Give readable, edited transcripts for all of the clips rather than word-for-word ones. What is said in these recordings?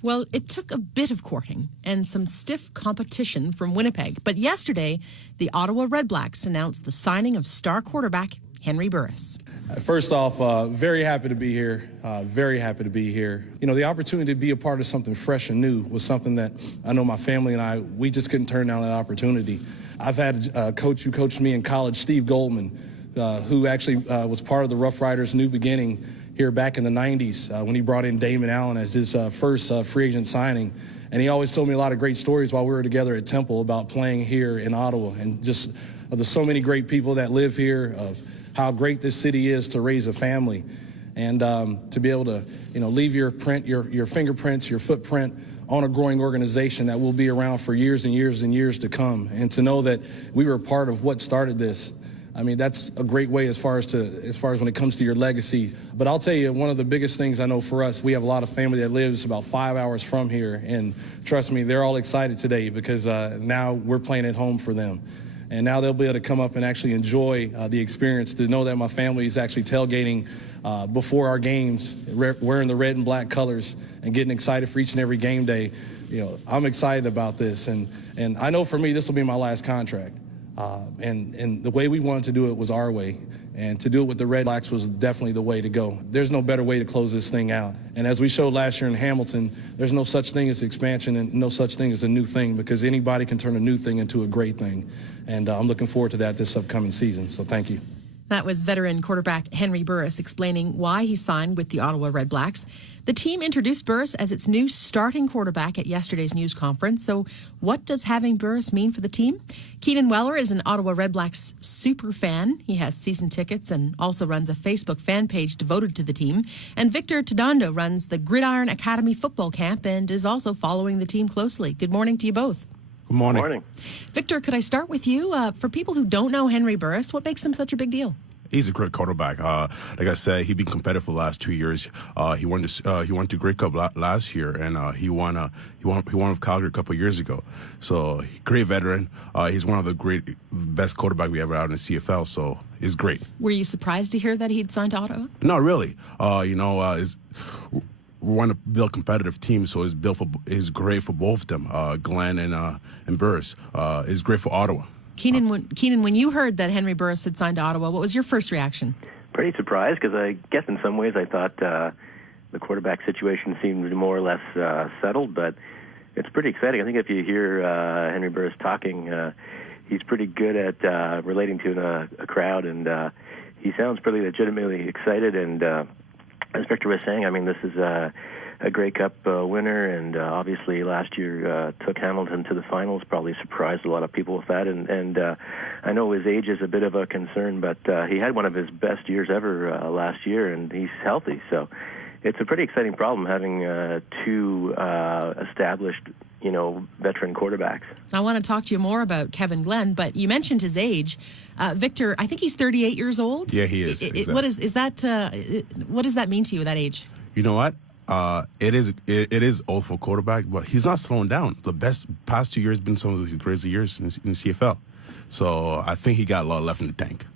Well, it took a bit of courting and some stiff competition from Winnipeg. But yesterday, the Ottawa Redblacks announced the signing of star quarterback Henry Burris. First off, very happy to be here. Very happy to be here. You know, the opportunity to be a part of something fresh and new was something that I know my family and we just couldn't turn down that opportunity. I've had a coach who coached me in college, Steve Goldman, who actually was part of the Rough Riders' new beginning here back in the 90s when he brought in Damon Allen as his first free agent signing. And he always told me a lot of great stories while we were together at Temple about playing here in Ottawa and just of the so many great people that live here, of how great this city is to raise a family, and to be able to, you know, leave your print, your fingerprints, your footprint on a growing organization that will be around for years and years and years to come, and to know that we were part of what started this. I mean, that's a great way as far as when it comes to your legacy. But I'll tell you, one of the biggest things I know for us, we have a lot of family that lives about 5 hours from here, and trust me, they're all excited today because now we're playing at home for them. And now they'll be able to come up and actually enjoy the experience, to know that my family is actually tailgating before our games, wearing the red and black colors and getting excited for each and every game day. You know, I'm excited about this, and I know for me this will be my last contract. And the way we wanted to do it was our way, and to do it with the Redblacks was definitely the way to go. There's no better way to close this thing out. And as we showed last year in Hamilton, there's no such thing as expansion and no such thing as a new thing, because anybody can turn a new thing into a great thing. And I'm looking forward to that this upcoming season, so thank you. That was veteran quarterback Henry Burris explaining why he signed with the Ottawa Redblacks. The team introduced Burris as its new starting quarterback at yesterday's news conference. So what does having Burris mean for the team? Keenan Wellar is an Ottawa Redblacks super fan. He has season tickets and also runs a Facebook fan page devoted to the team. And Victor Todondo runs the Gridiron Academy football camp and is also following the team closely. Good morning to you both. Good morning. Good morning. Victor, could I start with you? For people who don't know Henry Burris, what makes him such a big deal? He's a great quarterback. Like I said, he's been competitive for the last 2 years. He won the Grey Cup last year, and he won with Calgary a couple of years ago. So great veteran. He's one of the best quarterback we ever had in the CFL. So it's great. Were you surprised to hear that he'd signed to Ottawa? Not really. We want to build a competitive team, so it's great for both of them, Glenn and Burris. It's great for Ottawa. Keenan, when you heard that Henry Burris had signed to Ottawa, what was your first reaction? Pretty surprised, because I guess in some ways I thought the quarterback situation seemed more or less settled, but it's pretty exciting. I think if you hear Henry Burris talking, he's pretty good at relating to a crowd, and he sounds pretty legitimately excited. And as Victor was saying, I mean, this is a Grey Cup winner, and obviously last year took Hamilton to the finals, probably surprised a lot of people with that. And I know his age is a bit of a concern, but he had one of his best years ever last year, and he's healthy. So it's a pretty exciting problem having two established, veteran quarterbacks. I want to talk to you more about Kevin Glenn, but you mentioned his age. Victor, I think he's 38 years old. Yeah, he is. Exactly. What does that mean to you at that age? You know what? It is old for a quarterback, but he's not slowing down. The past 2 years have been some of his greatest years in CFL. So I think he got a lot left in the tank.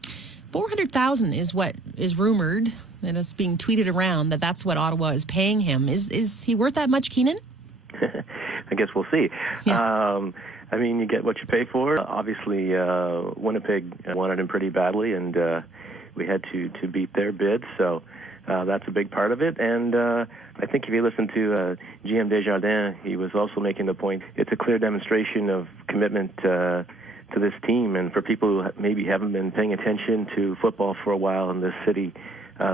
$400,000 is what is rumored, and it's being tweeted around that's what Ottawa is paying him. Is he worth that much, Keenan? I guess we'll see. Yeah. I mean, you get what you pay for. Obviously, Winnipeg wanted him pretty badly, and we had to beat their bid. So that's a big part of it. And I think if you listen to GM Desjardins, he was also making the point, it's a clear demonstration of commitment to this team. And for people who maybe haven't been paying attention to football for a while in this city,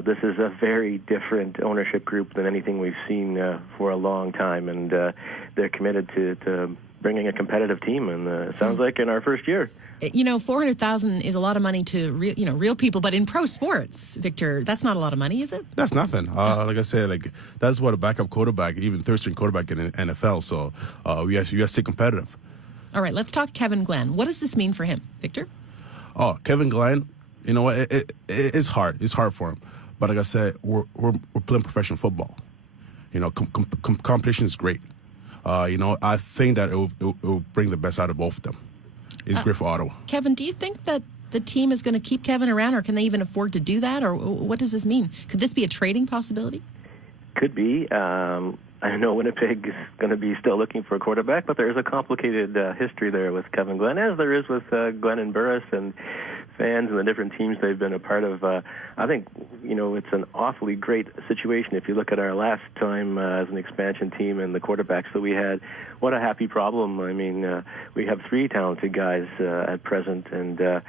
this is a very different ownership group than anything we've seen for a long time. And they're committed to bringing a competitive team, and it sounds like in our first year. $400,000 is a lot of money to real people, but in pro sports, Victor, that's not a lot of money, is it? That's nothing. Like I said, that's what a backup quarterback, even third-string quarterback in the NFL. So we have to stay competitive. All right, let's talk Kevin Glenn. What does this mean for him, Victor? Oh, Kevin Glenn, you know what? It's hard. It's hard for him. But like I said, we're playing professional football. Competition is great. I think that it will bring the best out of both of them. It's great for Ottawa. Kevin, do you think that the team is going to keep Kevin around, or can they even afford to do that? Or what does this mean? Could this be a trading possibility? Could be. I know Winnipeg is going to be still looking for a quarterback, but there is a complicated history there with Kevin Glenn, as there is with Glenn and Burris and fans and the different teams they've been a part of. I think, it's an awfully great situation if you look at our last time as an expansion team and the quarterbacks that we had. What a happy problem. I mean, we have 3 talented guys at present, and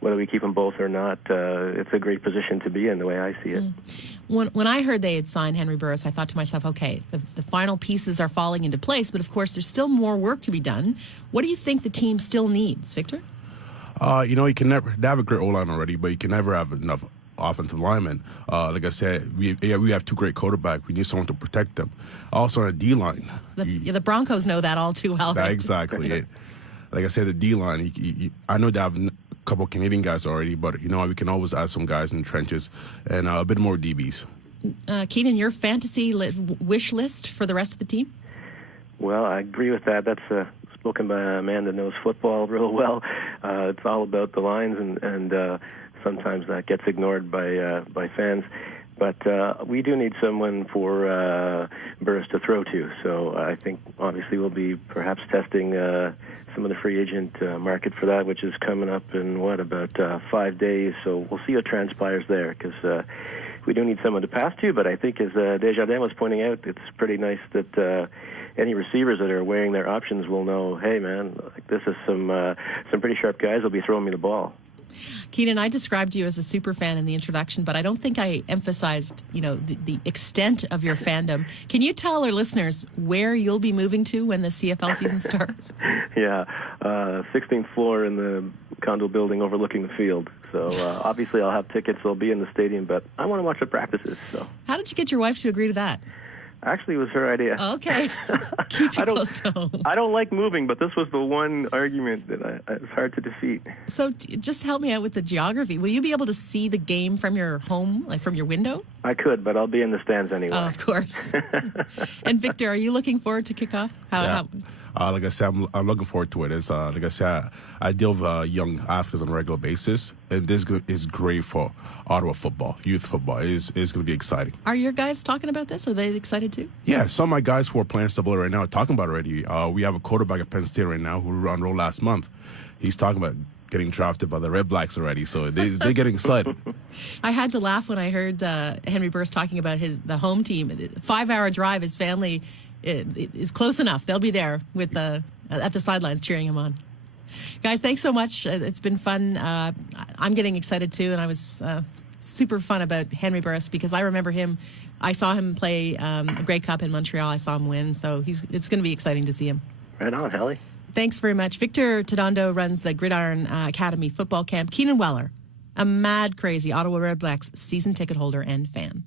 whether we keep them both or not, it's a great position to be in, the way I see it. When I heard they had signed Henry Burris, I thought to myself, okay, the final pieces are falling into place, but of course there's still more work to be done. What do you think the team still needs, Victor? You can never. They have a great O-line already, but you can never have enough offensive linemen. Like I said, we have 2 great quarterbacks. We need someone to protect them. Also on the D-line. The Broncos know that all too well, right? Exactly. Like I said, the D-line, I know they have a couple Canadian guys already, but we can always add some guys in the trenches and a bit more DBs. Keenan, your fantasy wish list for the rest of the team? Well, I agree with that. That's spoken by a man that knows football real well. It's all about the lines, and sometimes that gets ignored by fans. But we do need someone for Burris to throw to. So I think obviously we'll be perhaps testing some of the free agent market for that, which is coming up in, about 5 days. So we'll see what transpires there, because we do need someone to pass to. But I think, as Desjardins was pointing out, it's pretty nice that any receivers that are weighing their options will know, hey, man, this is some pretty sharp guys will be throwing me the ball. Keenan, I described you as a super fan in the introduction, but I don't think I emphasized, the extent of your fandom. Can you tell our listeners where you'll be moving to when the CFL season starts? Yeah, 16th floor in the condo building overlooking the field. So obviously I'll have tickets. I'll be in the stadium, but I want to watch the practices. So how did you get your wife to agree to that? Actually, it was her idea. Okay. Keep it close to home. I don't like moving, but this was the one argument that it's hard to defeat. So just help me out with the geography. Will you be able to see the game from your home, like from your window? I could, but I'll be in the stands anyway. Oh, of course. And Victor, are you looking forward to kickoff? Like I said, I'm looking forward to it. It's like I said, I deal with young athletes on a regular basis, and this is great for Ottawa football, youth football. It's going to be exciting. Are your guys talking about this? Are they excited too? Yeah, some of my guys who are playing NCAA right now are talking about it already. We have a quarterback at Penn State right now who enrolled last month. He's talking about getting drafted by the Red Blacks already, so they're getting excited. I had to laugh when I heard Henry Burris talking about the home team. 5-hour drive, his family is close enough. They'll be there with at the sidelines cheering him on. Guys, thanks so much. It's been fun. I'm getting excited too, and I was super fun about Henry Burris because I remember him. I saw him play a Grey Cup in Montreal. I saw him win, so it's going to be exciting to see him. Right on, Hallie. Thanks very much. Victor Todondo runs the Gridiron Academy football camp. Keenan Wellar, a mad, crazy Ottawa Redblacks season ticket holder and fan.